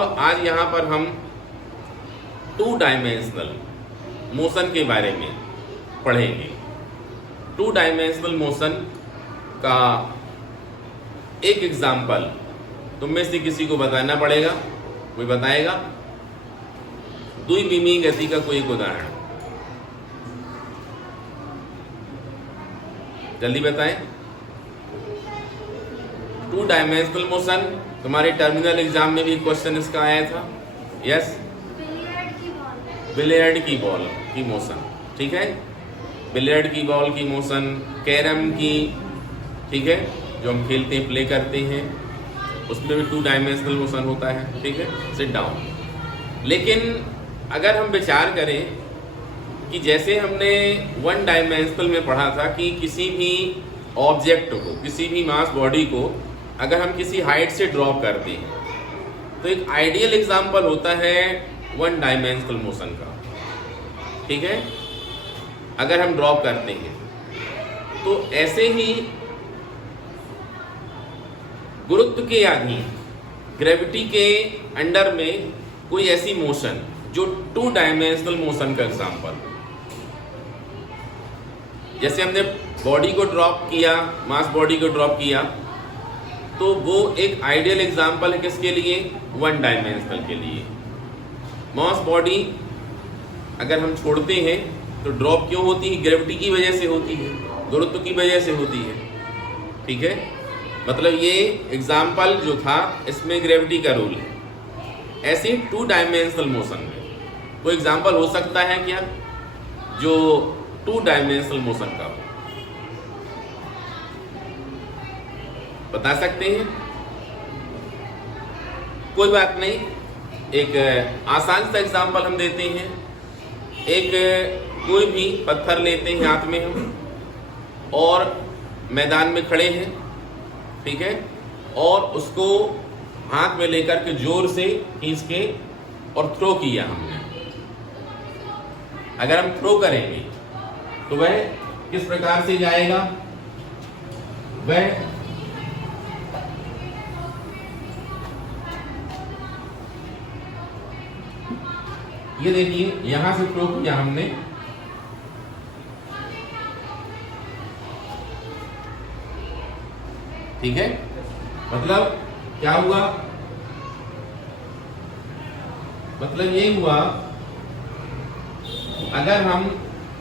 अब आज यहाँ पर हम 2 डायमेंशनल मोशन के बारे में पढ़ेंगे। 2 डायमेंशनल मोशन का एक एग्जाम्पल तुम में से किसी को बताना पड़ेगा। कोई बताएगा? द्विविमीय गति का कोई एक उदाहरण जल्दी बताएं। 2 डायमेंशनल मोशन, तुम्हारे टर्मिनल एग्जाम में भी क्वेश्चन इसका आया था। यस, बिलियर्ड की बॉल की मोशन, ठीक है, बिलियर्ड की बॉल की मोशन, कैरम की, ठीक है, जो हम खेलते हैं, प्ले करते हैं, उसमें भी 2 डायमेंशनल मोशन होता है, ठीक है, सिट डाउन। लेकिन अगर हम विचार करें कि जैसे हमने 1 डायमेंशनल में पढ़ा था कि किसी भी ऑब्जेक्ट को, किसी भी मास बॉडी को अगर हम किसी हाइट से ड्रॉप करते हैं तो एक आइडियल एग्जाम्पल होता है 1 डायमेंशनल मोशन का, ठीक है, अगर हम ड्रॉप करते हैं। तो ऐसे ही गुरुत्व के अधीन, ग्रेविटी के अंडर में कोई ऐसी मोशन जो 2 डायमेंशनल मोशन का एग्जाम्पल, जैसे हमने बॉडी को ड्रॉप किया, मास बॉडी को ड्रॉप किया, तो वो एक आइडियल एग्जाम्पल है किसके लिए? 1 डायमेंशनल के लिए। मास बॉडी अगर हम छोड़ते हैं तो ड्रॉप क्यों होती है? ग्रेविटी की वजह से होती है, गुरुत्व की वजह से होती है, ठीक है। मतलब ये एग्जाम्पल जो था इसमें ग्रेविटी का रोल है। ऐसे 2 डायमेंशनल मोशन में कोई एग्जाम्पल हो सकता है क्या जो 2 डायमेंशनल मोशन का हो? बता सकते हैं? कोई बात नहीं, एक आसान सा एग्जाम्पल हम देते हैं। एक कोई भी पत्थर लेते हैं हाथ में हम और मैदान में खड़े हैं, ठीक है, और उसको हाथ में लेकर के जोर से खींच के और थ्रो किया हमने। अगर हम थ्रो करेंगे तो वह किस प्रकार से जाएगा? वह ये देखिए, यहां से थ्रो किया हमने, ठीक है, मतलब क्या हुआ? मतलब ये हुआ, अगर हम,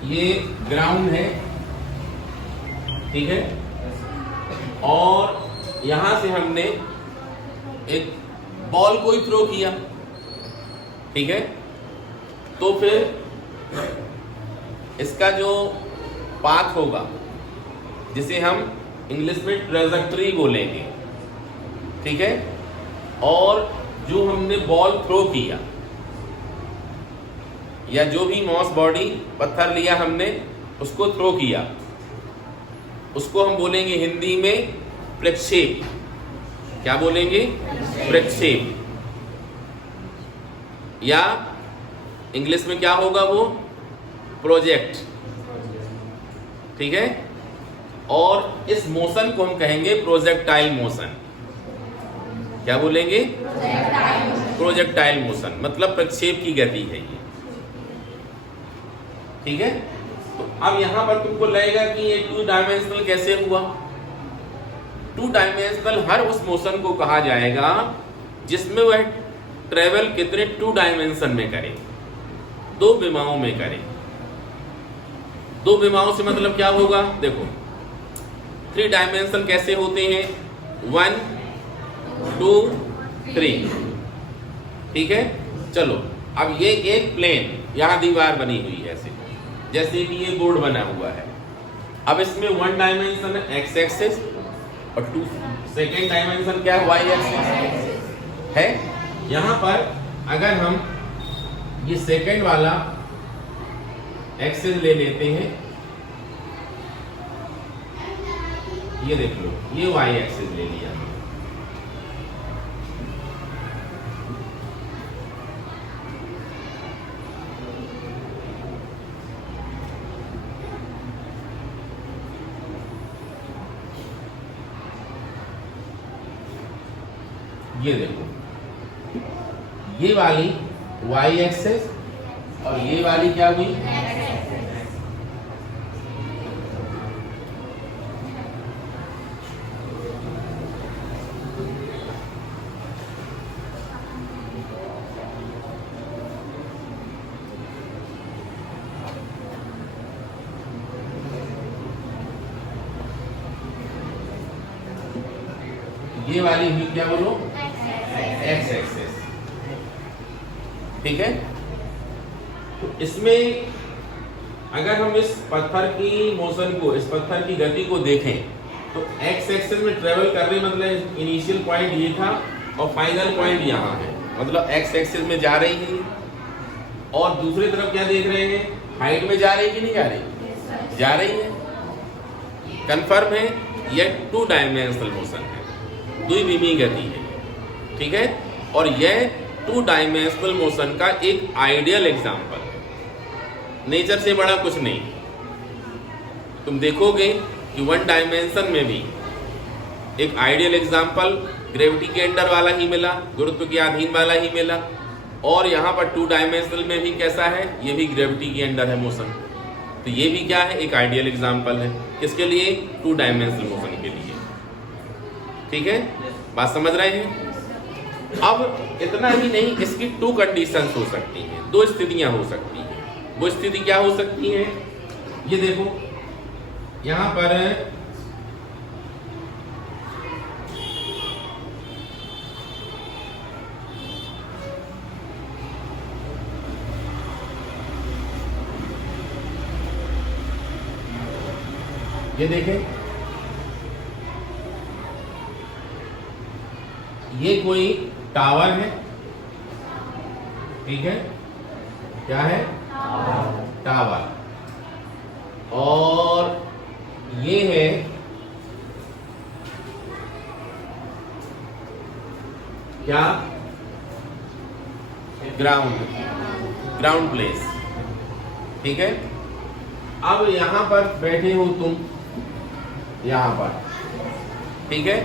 ये ग्राउंड है, ठीक है, और यहां से हमने एक बॉल को ही थ्रो किया, ठीक है, तो फिर इसका जो पाथ होगा, जिसे हम इंग्लिश में ट्रेजेक्टरी बोलेंगे, ठीक है, और जो हमने बॉल थ्रो किया या जो भी मास बॉडी, पत्थर लिया हमने, उसको थ्रो किया, उसको हम बोलेंगे हिंदी में प्रक्षेप। क्या बोलेंगे? प्रक्षेप। या इंग्लिश में क्या होगा वो? प्रोजेक्ट, ठीक है। और इस मोशन को हम कहेंगे प्रोजेक्टाइल मोशन। क्या बोलेंगे? प्रोजेक्टाइल मोशन, मतलब प्रक्षेप की गति है ये, ठीक है। तो अब यहां पर तुमको लगेगा कि ये 2 डायमेंशनल कैसे हुआ? 2 डायमेंशनल हर उस मोशन को कहा जाएगा जिसमें वह ट्रेवल कितने 2 डायमेंशन में करे, 2 विमाओं में करे। 2 विमाओं से मतलब क्या होगा? देखो, 3 डायमेंशन कैसे होते हैं? 1 2 3, ठीक है। चलो, अब ये एक प्लेन, यहां दीवार बनी हुई है ऐसे, जैसे कि ये बोर्ड बना हुआ है। अब इसमें 1 डायमेंशन है एक्स एक्सिस और 2 सेकेंड डायमेंशन क्या है? वाई एक्सिस है। यहां पर अगर हम ये सेकेंड वाला एक्सिस ले लेते हैं, ये देख लो, ये वाई एक्सिस ले लिया, ये देखो, ये वाली y एक्सेस और ये वाली क्या हुई, ये वाली हुई क्या बोलो, x एक्सेस। ठीक है, तो इसमें अगर हम इस पत्थर की मोशन को, इस पत्थर की गति को देखें तो x एक्सेस में ट्रेवल कर रही, मतलब इनिशियल पॉइंट ये था और फाइनल पॉइंट यहाँ है, मतलब x एक्सेस में जा रही है। और दूसरी तरफ क्या देख रहे हैं, हाइट में जा रही कि नहीं जा रही, जा रही है। कंफर्म है, यह 2 डायमेंशनल मोशन है, द्विविमीय गति है। ठीक है, और यह 2 डायमेंशनल मोशन का एक आइडियल एग्जांपल है, नेचर से बड़ा कुछ नहीं। तुम देखोगे कि 1 डायमेंशन में भी एक आइडियल एग्जांपल ग्रेविटी के अंडर वाला ही मिला, गुरुत्व के अधीन वाला ही मिला, और यहाँ पर 2 डायमेंशनल में भी कैसा है, ये भी ग्रेविटी के अंडर है मोशन। तो ये भी क्या है, एक आइडियल एग्जांपल है, किसके लिए, 2 डायमेंशनल मोशन के लिए। ठीक है, बात समझ रहे हैं। अब इतना ही नहीं, इसकी 2 कंडीशंस हो सकती हैं, 2 स्थितियां हो सकती हैं। वो स्थिति क्या हो सकती है, ये देखो यहां पर ये देखें, ये कोई टावर है, ठीक है, क्या है, टावर, और ये है क्या, ग्राउंड प्लेस। ठीक है, अब यहां पर बैठे हो तुम, यहां पर, ठीक है,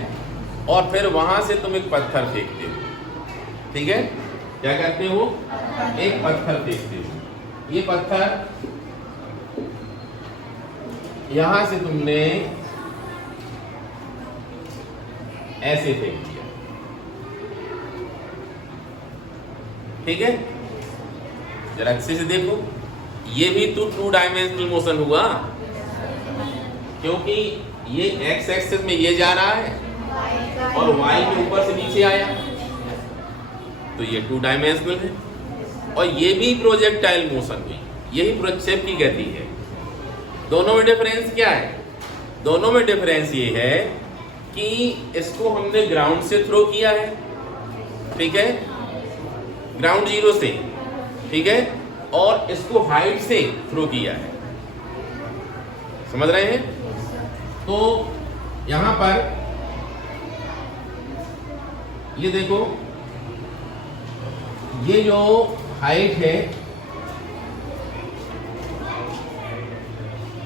और फिर वहां से तुम एक पत्थर फेंकते हो। ठीक है, क्या करते हो, एक पत्थर फेंकते हो। ये पत्थर यहां से तुमने ऐसे फेंक दिया। ठीक है, जरा अच्छे से देखो, ये भी तो 2 डायमेंशनल मोशन हुआ, क्योंकि ये x एक्सिस में ये जा रहा है और y के ऊपर से नीचे आया, तो ये 2 डायमेंशनल है। और ये भी प्रोजेक्टाइल मोशन हुई, यही प्रक्षेप की गति है। दोनों में डिफरेंस क्या है, दोनों में डिफरेंस ये है कि इसको हमने ग्राउंड से थ्रो किया है, ठीक है, ग्राउंड जीरो से, ठीक है, और इसको हाइट से थ्रो किया है। समझ रहे हैं? तो यहां पर ये देखो, ये जो हाइट है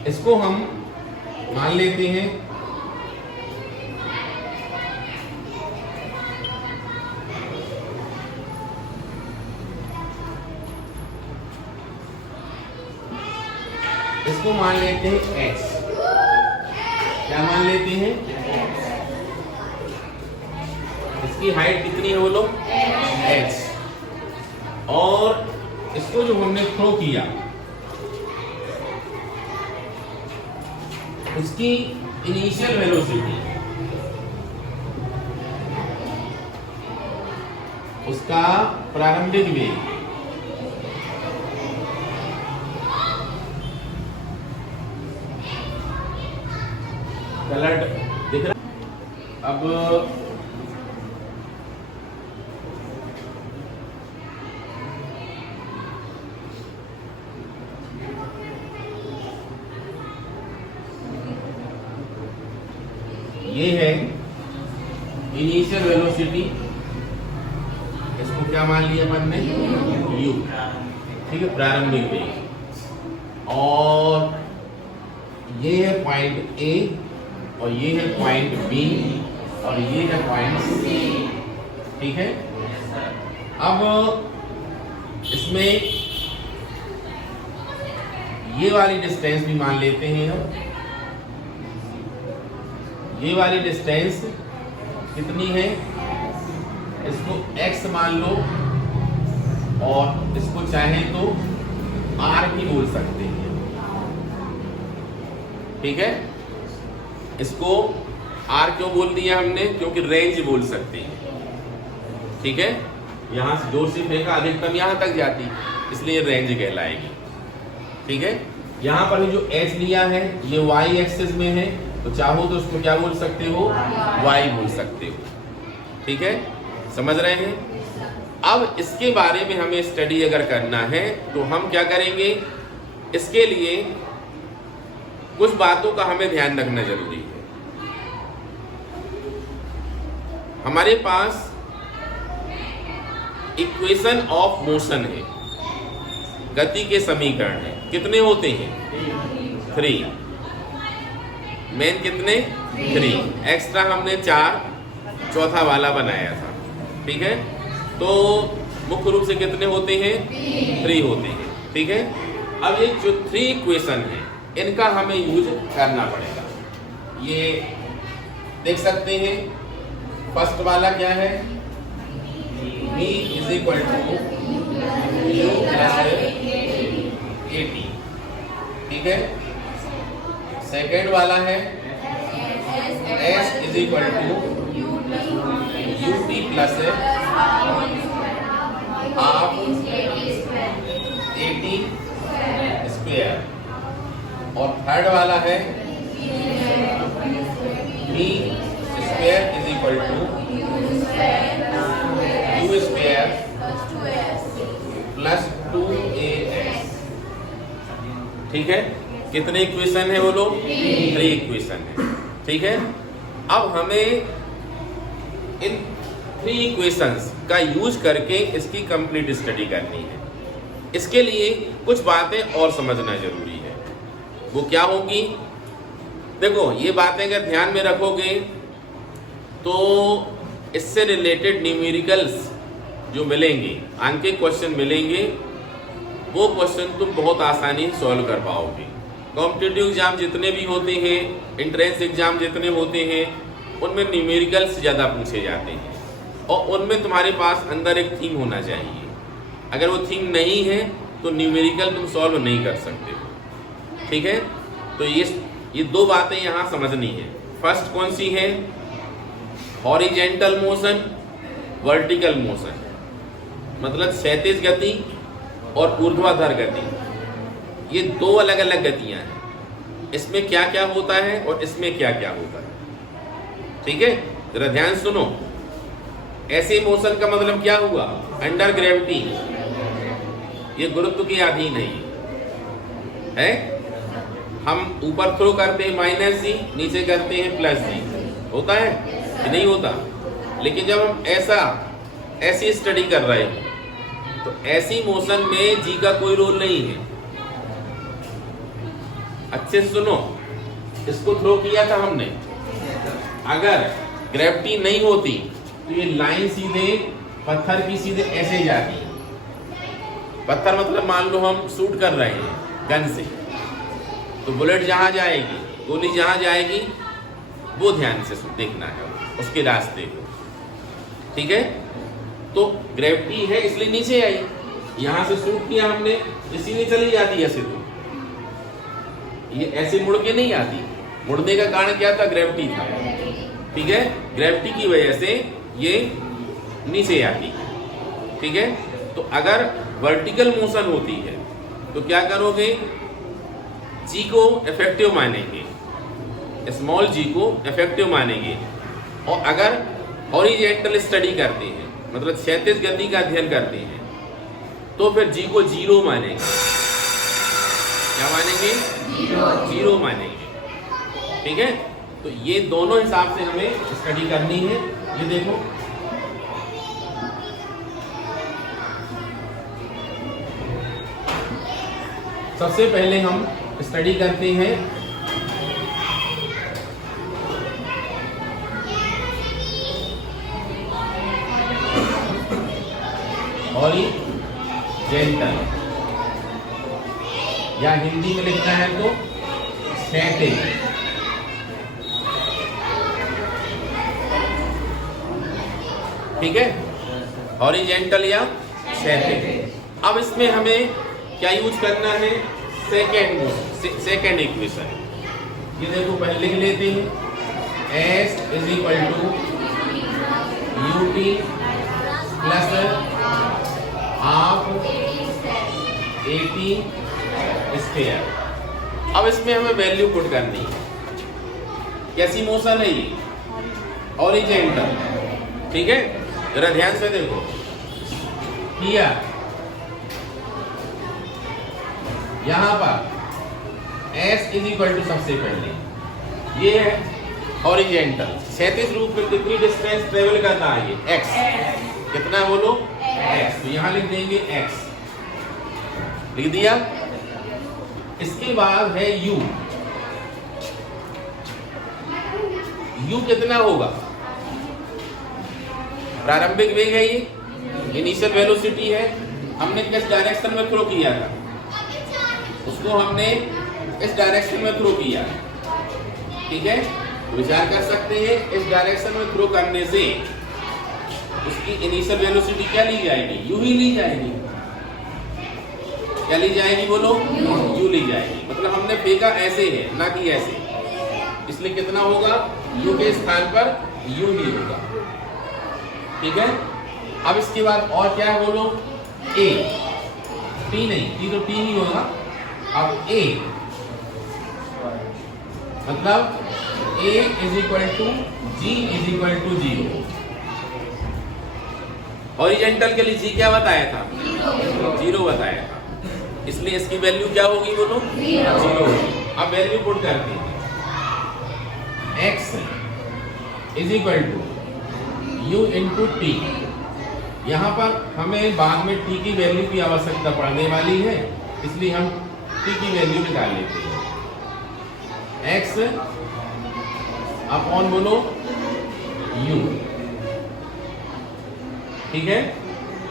इसको हम मान लेते हैं इसको मान लेते हैं x। क्या मान लेते हैं? इसकी हाइट कितनी है बोलो? x। और इसको जो हमने थ्रो किया उसकी इनिशियल वेलोसिटी, उसका प्रारंभिक वेग कलर दिख रहा। अब ये है इनिशियल वेलोसिटी, इसको क्या मान लिया अपन ने? u, ठीक है, प्रारंभिक वेग। और ये है पॉइंट A और ये है पॉइंट B और ये है पॉइंट C, ठीक है। अब इसमें ये वाली डिस्टेंस भी मान लेते हैं हम। ये वाली डिस्टेंस कितनी है, इसको x मान लो और इसको चाहे तो r भी बोल सकते हैं, ठीक है। इसको r क्यों बोल दिया हमने, क्योंकि रेंज बोल सकते हैं, ठीक है। यहां से जोर से फेंका, अधिकतम यहां तक जाती, इसलिए रेंज कहलाएगी, ठीक है। यहाँ पर जो h लिया है ये y एक्सिस में है, तो चाहो तो उसको क्या बोल सकते हो, y बोल सकते हो, ठीक है। समझ रहे हैं। अब इसके बारे में हमें स्टडी अगर करना है तो हम क्या करेंगे, इसके लिए कुछ बातों का हमें ध्यान रखना जरूरी है। हमारे पास इक्वेशन ऑफ मोशन है, गति के समीकरण है, कितने होते हैं, 3। मेन कितने, 3। एक्स्ट्रा हमने 4 चौथा वाला बनाया था, ठीक है। तो मुख्य रूप से कितने होते हैं, 3 होते हैं, ठीक है। अब ये जो 3 इक्वेशन है इनका हमें यूज करना पड़ेगा। ये देख सकते हैं, फर्स्ट वाला क्या है, v is equal to u plus at, ठीक है। सेकेंड वाला है s is equal to ut plus half at square, और थर्ड वाला है v square is equal to u square plus 2as, ठीक है। कितने इक्वेशन है बोलो, 3 इक्वेशन है, ठीक है। अब हमें इन 3 इक्वेशंस का यूज करके इसकी कंप्लीट स्टडी करनी है। इसके लिए कुछ बातें और समझना जरूरी है। वो क्या होगी, देखो ये बातें अगर ध्यान में रखोगे तो इससे रिलेटेड न्यूमेरिकल्स जो मिलेंगे, अंक क्वेश्चन मिलेंगे, वो क्वेश्चन तुम बहुत आसानी से सॉल्व कर पाओगे। कॉम्पिटिटिव एग्जाम जितने भी होते हैं, एंट्रेंस एग्जाम जितने होते हैं, उनमें न्यूमेरिकल्स ज़्यादा पूछे जाते हैं, और उनमें तुम्हारे पास अंदर एक थीम होना चाहिए। अगर वो थीम नहीं है तो न्यूमेरिकल तुम सॉल्व नहीं कर सकते, ठीक है। तो ये 2 बातें यहाँ समझनी है। फर्स्ट कौन सी है, हॉरिजेंटल मोशन, वर्टिकल मोशन, मतलब क्षैतिज गति और ऊर्ध्वाधर गति, ये 2 अलग अलग गतियां हैं। इसमें क्या क्या होता है और इसमें क्या क्या होता है, ठीक है। जरा ध्यान सुनो। ऐसे मोशन का मतलब क्या हुआ, अंडर ग्रेविटी, ये गुरुत्व के अधीन है। हम ऊपर थ्रो करते हैं -g, नीचे करते हैं +g, होता है कि नहीं होता। लेकिन जब हम ऐसी स्टडी कर रहे हैं तो ऐसी मोशन में जी का कोई रोल नहीं है। अच्छे से सुनो, इसको थ्रो किया था हमने, अगर ग्रेविटी नहीं होती तो ये लाइन सीधे पत्थर की सीधे ऐसे जाती है। पत्थर मतलब मान लो हम शूट कर रहे हैं गन से, तो बुलेट जहां जाएगी, गोली जहां जाएगी, वो ध्यान से देखना है उसके रास्ते को, ठीक है। तो ग्रेविटी है इसलिए नीचे आई, यहां से शूट किया हमने, इसीलिए चली जाती है ऐसे, तो ये ऐसे मुड़ के नहीं आती। मुड़ने का कारण क्या था, ग्रेविटी था, ठीक है। ग्रेविटी की वजह से ये नीचे आती, ठीक है। तो अगर वर्टिकल मोशन होती है तो क्या करोगे, जी को इफेक्टिव मानेंगे, स्मॉल जी को इफेक्टिव मानेंगे, और अगर हॉरिजॉन्टल स्टडी करते हैं, मतलब क्षैतिज गति का अध्ययन करते हैं, तो फिर जी को 0 मानेंगे। क्या मानेंगे, 0 मानेंगे, ठीक है। तो ये दोनों हिसाब से हमें स्टडी करनी है। ये देखो, सबसे पहले हम स्टडी करते हैं हॉरिजेंटल, या हिंदी में लिखना है तो क्षैतिज। ठीक है, हॉरिजेंटल या क्षैतिज। अब इसमें हमें क्या यूज करना है? Second equation. ये देखो पहले लिख लेते हैं, S is equal to UT plus half AT square. अब इसमें हमें वैल्यू पुट करनी है। कैसी मोशन है ये? हॉरिजेंटल। ठीक है, जरा ध्यान से देखो। किया यहां पर S इज इक्वल टू सबसे पहले ये है हॉरिजेंटल, क्षैतिज रूप में कितनी डिस्टेंस ट्रेवल करना है? ये x। कितना बोलो? x। तो यहां लिख देंगे x, लिख दिया। इसके बाद है u। u कितना होगा? प्रारंभिक वेग है ये, इनिशियल वेलोसिटी है। हमने किस डायरेक्शन में थ्रो किया था? उसको हमने इस डायरेक्शन में थ्रो किया। ठीक है, विचार कर सकते हैं, इस डायरेक्शन में थ्रो करने से उसकी इनिशियल वेलोसिटी क्या ली जाएगी? यू ही ली जाएगी। क्या ली जाएगी बोलो? यू ली जाएगी। मतलब हमने फेंका ऐसे है, ना कि ऐसे, इसलिए कितना होगा? यू के स्थान पर यू ही होगा। ठीक है, अब इसके बाद और क्या है बोलो? ए। टी नहीं, टी तो टी ही होगा। अब ए मतलब A is equal to G is equal to 0। Horizontal के लिए G क्या बताया था? 0 बताया था, इसलिए इसकी वैल्यू क्या होगी बोलो? 0 होगी। अब वैल्यू पुट करते हैं, x is equal to U into T. यहाँ पर हमें बाद में t की वैल्यू की आवश्यकता पड़ने वाली है, इसलिए हम t की वैल्यू निकाल लेते हैं। x अपॉन बोलो u। ठीक है,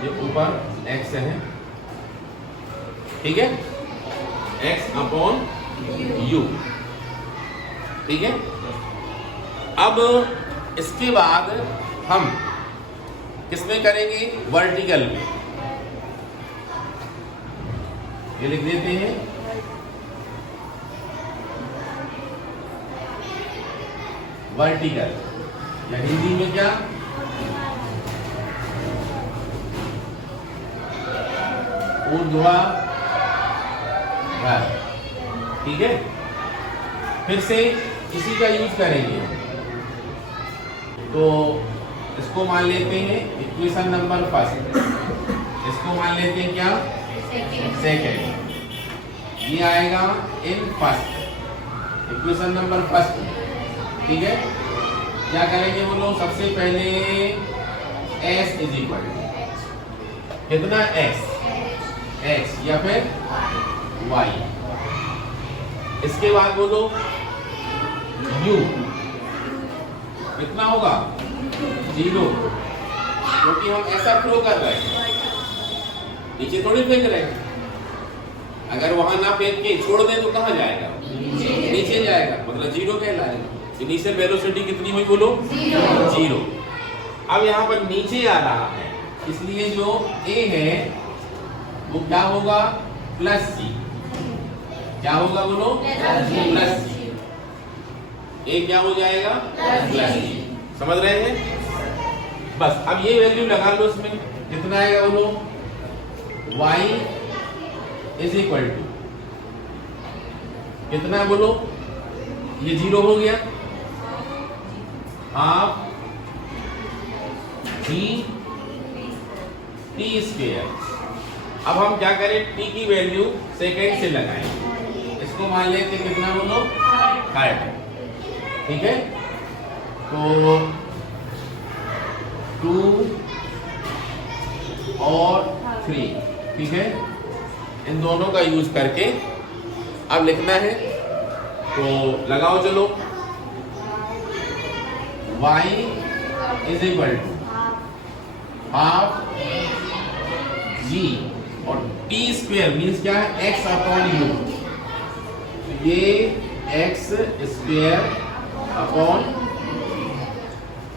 ये ऊपर x है। ठीक है, x अपॉन u। ठीक है, अब इसके बाद हम किसमें करेंगे? वर्टिकल में। ये लिख देते हैं, वर्टिकल, या हिंदी में क्या? ऊर्ध्वाधर। ठीक है, फिर से इसी का यूज करेंगे। तो इसको मान लेते हैं इक्वेशन नंबर फर्स्ट, इसको मान लेते हैं क्या? सेकेंड। ये आएगा in first, equation number first. ठीक है, क्या करेंगे बोलो? सबसे पहले S इज इक्वल टू कितना? x या फिर y। इसके बाद बोलो u कितना होगा? 0, क्योंकि हम ऐसा फ्लो कर रहे हैं, नीचे थोड़ी फेंक रहे हैं। अगर वहां ना फेंक के छोड़ दें तो कहां जाएगा? नीचे जाएगा, मतलब 0 कहलाएगा। इनिशियल वेलोसिटी कितनी हुई बोलो? 0। अब यहाँ पर नीचे आ रहा है, इसलिए जो a है वो क्या होगा? Plus c। क्या होगा बोलो? Plus c। a क्या हो जाएगा? Plus c। समझ रहे हैं? बस अब ये वैल्यू लगा लो इसमें, कितना आएगा बोलो? y इज इक्वल टू कितना बोलो? ये 0 हो गया, हाफ G टी स्क्वायर। अब हम क्या करें? t की वैल्यू सेकेंड से लगाएं। इसको मान लेते कितना बोलो? 30। ठीक है, तो 2 और 3। ठीक है, इन दोनों का यूज करके अब लिखना है, तो लगाओ चलो। y is equal to half g, और टी स्क्वायर मीन्स क्या है, एक्स अपॉन यू, ये x square upon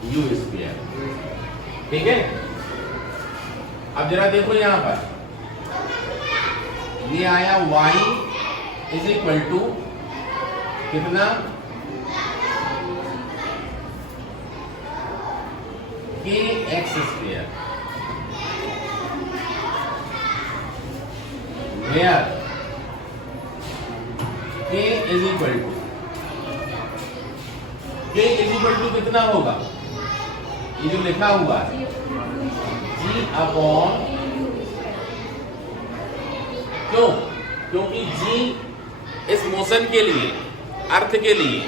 u square, ठीक है। अब जरा देखो यहां पर ये आया y इज इक्वल टू कितना, के एक्स स्क्वायर, वेयर के इज इक्वल टू कितना होगा, ये जो लिखा हुआ है g अपॉन, क्यों, क्योंकि g इस मोशन के लिए, अर्थ के लिए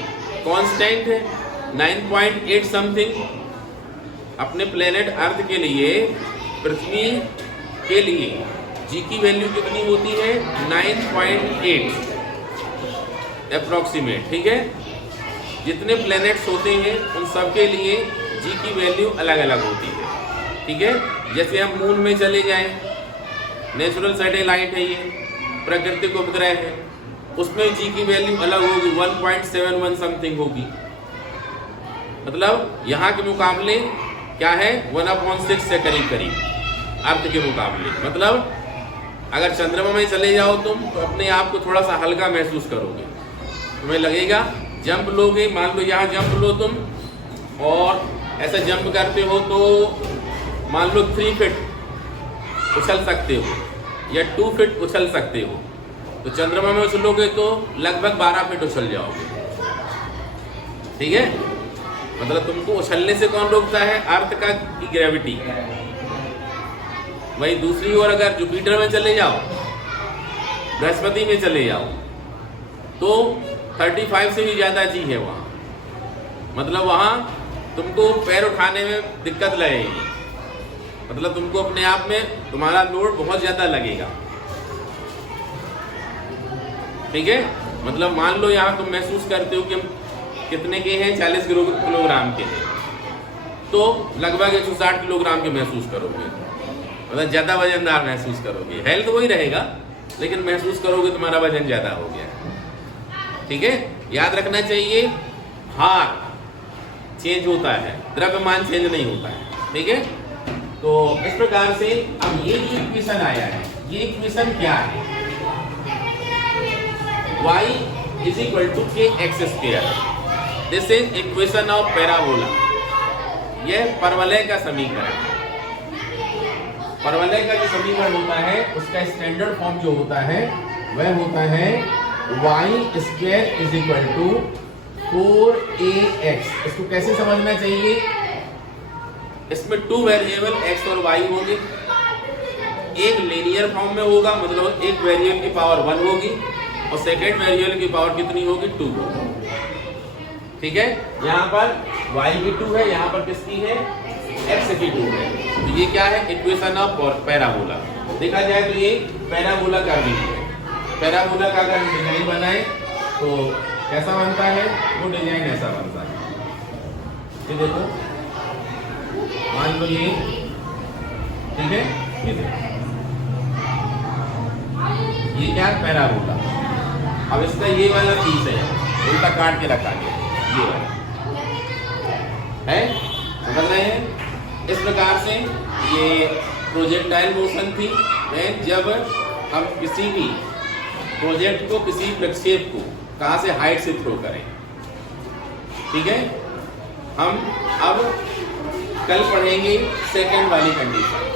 कांस्टेंट है 9.8 समथिंग, अपने प्लेनेट अर्थ के लिए, पृथ्वी के लिए g की वैल्यू कितनी होती है 9.8 अप्रोक्सीमेट, ठीक है। जितने प्लैनेट्स होते हैं उन सब के लिए g की वैल्यू अलग अलग होती है, ठीक है। जैसे हम मून में चले जाएं, नेचुरल सैटेलाइट है, ये प्राकृतिक उपग्रह है, उसमें g की वैल्यू अलग होगी, 1.71 समथिंग होगी, मतलब यहाँ के मुकाबले क्या है 1/6 से करीब करीब अर्थ के मुकाबले। मतलब अगर चंद्रमा में चले जाओ तुम तो अपने आप को थोड़ा सा हल्का महसूस करोगे, तुम्हें लगेगा, जंप लोगे, मान लो यहाँ जंप लो तुम, और ऐसा जंप करते हो तो मान लो 3 फीट उछल सकते हो या 2 फीट उछल सकते हो, तो चंद्रमा में उछलोगे तो लगभग 12 फीट उछल जाओगे, ठीक है। मतलब तुमको उछलने से कौन रोकता है, अर्थ का की ग्रेविटी। वही दूसरी ओर अगर जुपिटर में चले जाओ, बृहस्पति में चले जाओ, तो 35 से भी ज्यादा जी है वहां, मतलब वहां तुमको पैर उठाने में दिक्कत लगेगी, मतलब तुमको अपने आप में तुम्हारा लोड बहुत ज्यादा लगेगा, ठीक है। मतलब मान लो यहाँ तुम महसूस करते हो कि हम कितने के हैं, 40 किलोग्राम के हैं, तो लगभग 160 किलोग्राम के महसूस करोगे, मतलब ज्यादा वजनदार महसूस करोगे। हेल्थ वही रहेगा लेकिन महसूस करोगे तुम्हारा वजन ज्यादा हो गया, ठीक है। याद रखना चाहिए हार चेंज होता है, द्रव्यमान चेंज नहीं होता है, ठीक है। तो इस प्रकार से अब ये जो इक्वेशन आया है, ये इक्वेशन क्या है, y is equal to kx square, this is equation of parabola. यह परवलय का समीकरण, परवलय का जो समीकरण होता है उसका स्टैंडर्ड फॉर्म जो होता है वह होता है y square is equal to 4ax। इसको कैसे समझना चाहिए, इसमें 2 वेरिएबल x और y होंगे, एक लीनियर फॉर्म में होगा, मतलब एक वेरिएबल की पावर 1 होगी और सेकेंड वेरिएबल की पावर कितनी होगी 2 होगी, ठीक है। यहाँ पर y की 2 है, यहाँ पर किसकी है x की 2 है, तो ये क्या है इक्वेशन ऑफ पैराबोला। देखा जाए तो ये पैराबोला का भी है, पैराबोला का अगर डिजाइन बनाए तो कैसा बनता है, वो डिजाइन ऐसा बनता है, ये देखो, मान लो ये, ठीक है, ये देखो, ये क्या है पैराबोला। अब इसका ये वाला पीस है उल्टा काट के रखा गया, ये वाला है, समझ रहे हैं। इस प्रकार से ये प्रोजेक्टाइल मोशन थी, जब हम किसी भी प्रोजेक्ट को, किसी प्रक्षेप को कहाँ से हाइट से थ्रो करें, ठीक है। हम अब कल पढ़ेंगे सेकंड वाली कंडीशन।